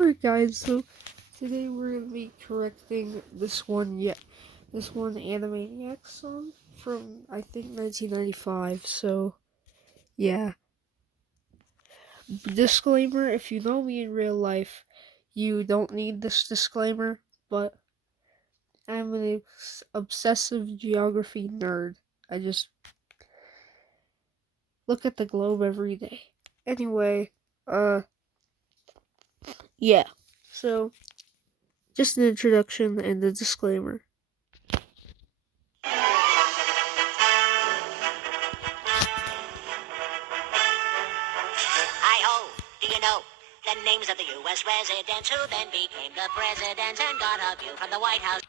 Alright guys, so today we're gonna be correcting this one Animaniacs song from I think 1995. So yeah. Disclaimer, if you know me in real life, you don't need this disclaimer, but I'm an obsessive geography nerd. I just look at the globe every day. Anyway, yeah. So just an introduction and a disclaimer. Hi-ho, do you know the names of the U.S. residents who then became the presidents and got a view from the White House?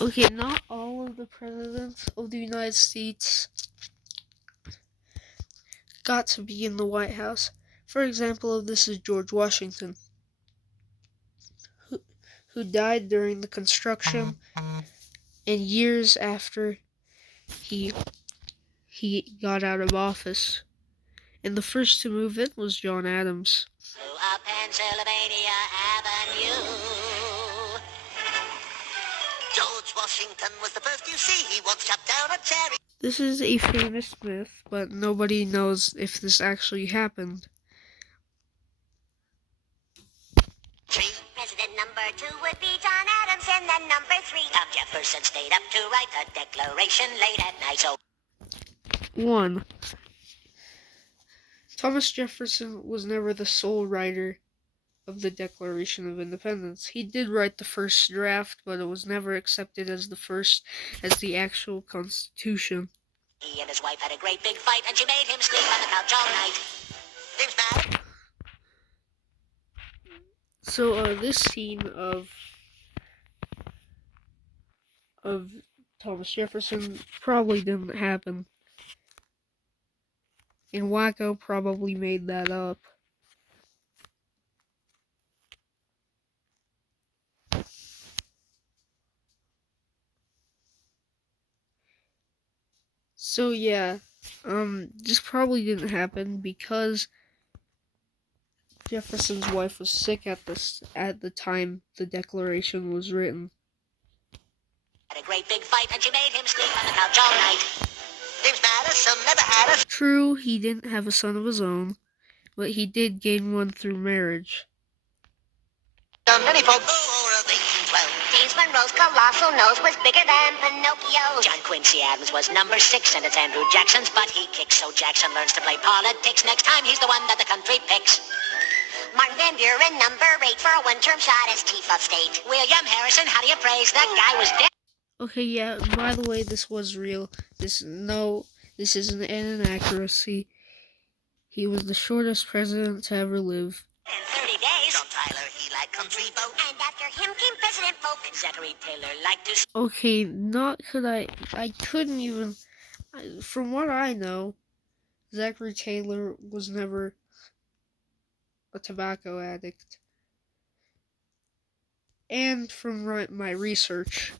Okay, not all of the presidents of the United States got to be in the White House. For example, this is George Washington, who died during the construction and years after he got out of office. And the first to move in was John Adams. Through a Pennsylvania Avenue. George Washington was the first you see. He once chopped down a cherry. This is a famous myth, but nobody knows if this actually happened. President number 2 would be John Adams, and then number 3, Tom Jefferson stayed up to write the Declaration late at night. So 1. Thomas Jefferson was never the sole writer of the Declaration of Independence. He did write the first draft, but it was never accepted as the actual Constitution. He and his wife had a great big fight, and she made him sleep on the couch all night. Seems bad. So this scene of Thomas Jefferson probably didn't happen, and Wacko probably made that up. So yeah, this probably didn't happen because Jefferson's wife was sick at the time the Declaration was written. Had a great big fight, and she made him sleep on the couch all night. Seems bad, some never had a... True, he didn't have a son of his own, but he did gain one through marriage. Many folks over of 1812. James Monroe's colossal nose was bigger than Pinocchio. John Quincy Adams was number 6, and it's Andrew Jackson's butt he kicks, so Jackson learns to play politics. Next time, he's the one that the country picks. Martin Van Buren, number 8 for a one-term shot as chief of state. William Harrison, how do you praise? That guy was dead. Okay, yeah, by the way, this was real. This isn't an inaccuracy. He was the shortest president to ever live. In 30 days, John Tyler, he liked country folk. And after him came President Polk. Zachary Taylor liked to... Okay, I couldn't even, from what I know, Zachary Taylor was never a tobacco addict. And from my research.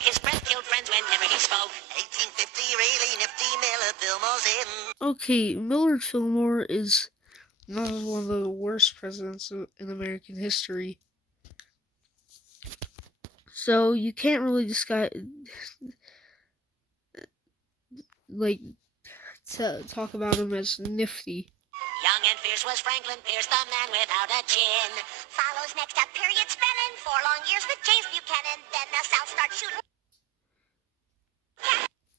His breath killed friends whenever he spoke. 1850, really nifty, Millard Fillmore's in. Okay, Millard Fillmore is not one of the worst presidents in American history. So you can't really talk about him as nifty. Young and fierce was Franklin Pierce, the man without a chin. Follows next up period spelling. 4 long years with James Buchanan. Then the South starts shooting.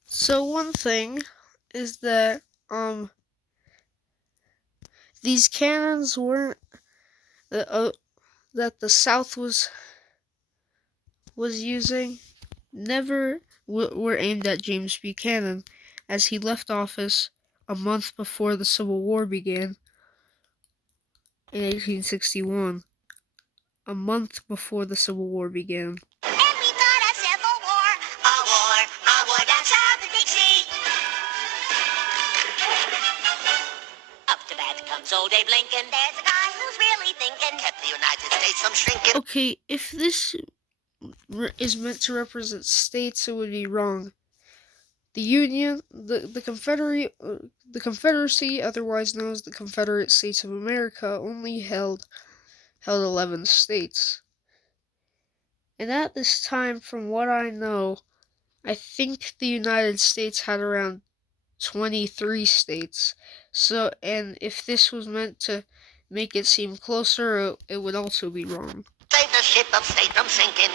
So one thing is that these cannons weren't that the South was using never were aimed at James Buchanan, as he left office a month before the Civil War began in 1861. A month before the Civil War began. And we got a Civil War. A war down south of Dixie. Up to bat comes old Abe Lincoln. There's a guy who's really thinking. Kept the United States from shrinking. Okay, if this is meant to represent states, it would be wrong. The Union, the Confederacy, otherwise known as the Confederate States of America, only held held 11 states. And at this time, from what I know, I think the United States had around 23 states. So, and if this was meant to make it seem closer, it would also be wrong. Save the ship of state from sinking.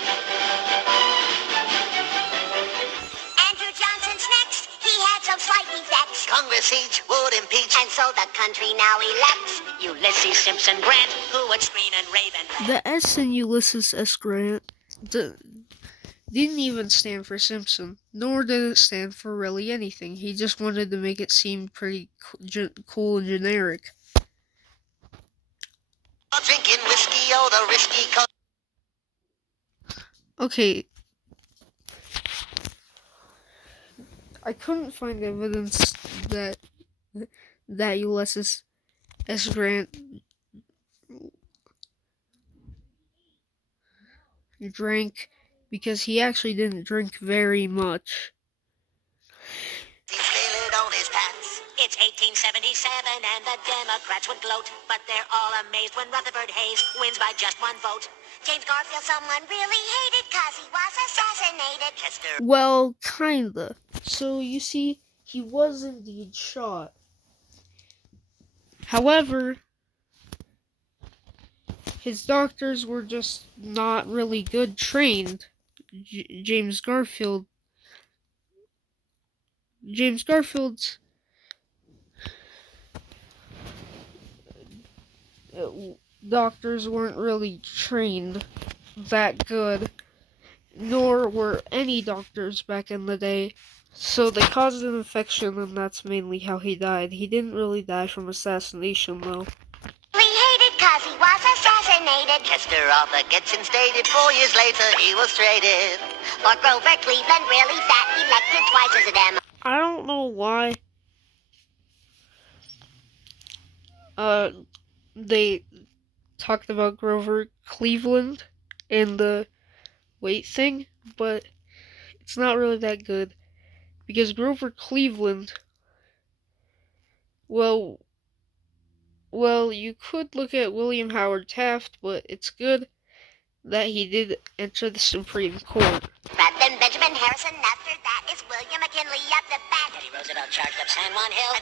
Andrew Johnson's next. He had some slight defects. Congress each would impeach. And so the country now elects Ulysses Simpson Grant, who would screen and rave and... The S in Ulysses S. Grant didn't even stand for Simpson, nor did it stand for really anything. He just wanted to make it seem pretty cool and generic. Drinking whiskey, oh, the risky Okay. I couldn't find evidence that Ulysses S. Grant drank, because he actually didn't drink very much. He's feeling on his pants. It's 1877 and the Democrats would gloat, but they're all amazed when Rutherford Hayes wins by just one vote. James Garfield someone really hated cause he was assassinated. Chester. Well, kinda. So, you see, he was indeed shot. However, his doctors were just not really good trained. James Garfield's doctors weren't really trained that good, nor were any doctors back in the day. So they caused an infection, and that's mainly how he died. He didn't really die from assassination, though. He hated cause he was assassinated. Chester Arthur gets instated. 4 years later, he was traded. For Grover Cleveland, really fat, elected twice as a Dem. I don't know why. They talked about Grover Cleveland and the weight thing, but it's not really that good. Because Grover Cleveland, well, you could look at William Howard Taft, but it's good that he did enter the Supreme Court. Then Benjamin Harrison, after that is William McKinley up the bat. Teddy Roosevelt charged up San Juan Hill.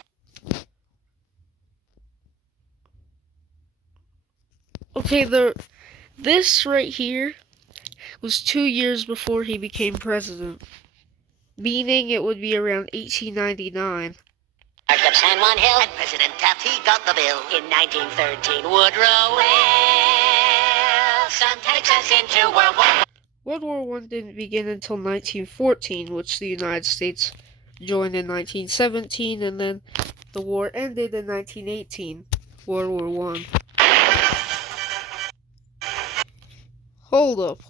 Okay, this right here was 2 years before he became president, meaning it would be around 1899. Charged up San Juan Hill, and President Taft, he got the bill. In 1913, Woodrow Wilson takes us into World War I. World War I didn't begin until 1914, which the United States joined in 1917, and then the war ended in 1918, World War I. Hold up.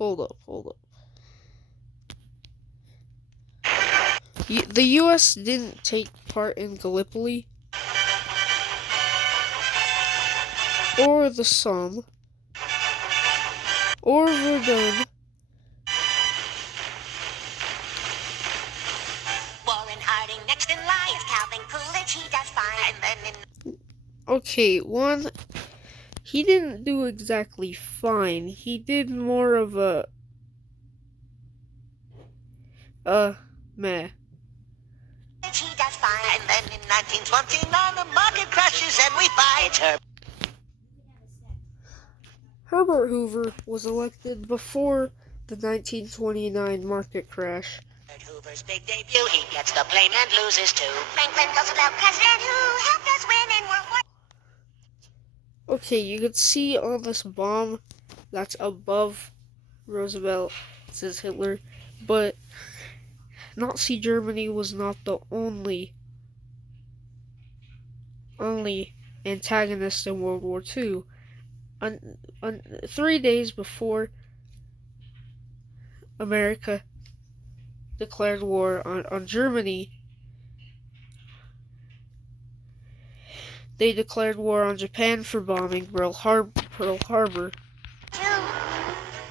The U.S. didn't take part in Gallipoli, or the Somme, or Verdun. Warren Harding next in line. It's Calvin Coolidge, he does fine. And then Okay, he didn't do exactly fine. He did more of a meh. He does fine. And then in 1929, the market crashes and we buy it. Herbert Hoover was elected before the 1929 market crash. Hoover's big debut, he gets the blame and loses too. Franklin Roosevelt, president who helped us win in World War. Okay, you can see on this bomb that's above Roosevelt, it says Hitler, but Nazi Germany was not the only antagonist in World War II. 3 days before America declared war on Germany, they declared war on Japan for bombing Pearl Harbor.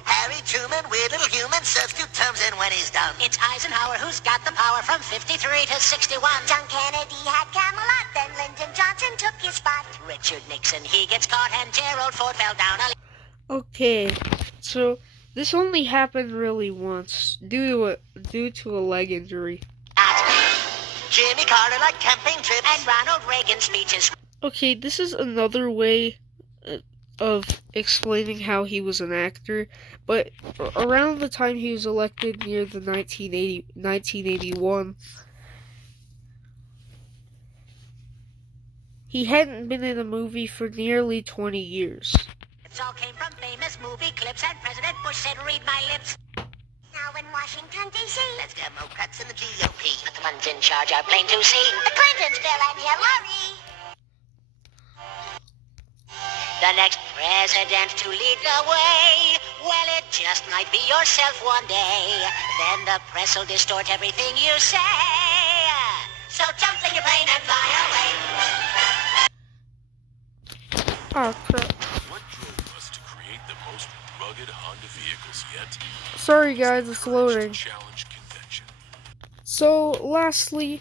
Harry Truman, weird little human, serves 2 terms and when he's done. It's Eisenhower who's got the power from 53 to 61. John Kennedy had Camelot, then Lyndon Johnson took his spot. Richard Nixon, he gets caught, and Gerald Ford fell down. Okay, so this only happened really once due to a leg injury. Jimmy Carter like camping trips and Ronald Reagan speeches. Okay, this is another way of explaining how he was an actor, but around the time he was elected near the 1981, he hadn't been in a movie for nearly 20 years. It all came from famous movie clips, and President Bush said, read my lips. Now in Washington, D.C., let's Democrats in the GOP. But the ones in charge are plain to see. The Clintons, Bill and Hillary. The next president to lead the way. Well, it just might be yourself one day. Then the press will distort everything you say. So jump in your plane and fly away. Oh crap. What drove us to create the most rugged Honda vehicles yet? Sorry guys, it's loading. Challenge convention. So lastly,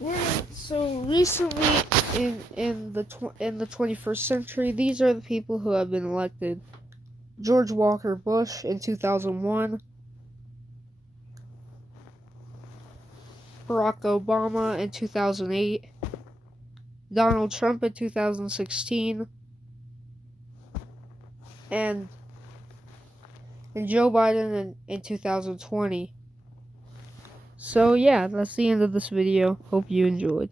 recently in the 21st century, these are the people who have been elected: George Walker Bush in 2001, Barack Obama in 2008, Donald Trump in 2016, and Joe Biden in 2020. So yeah, that's the end of this video. Hope you enjoyed.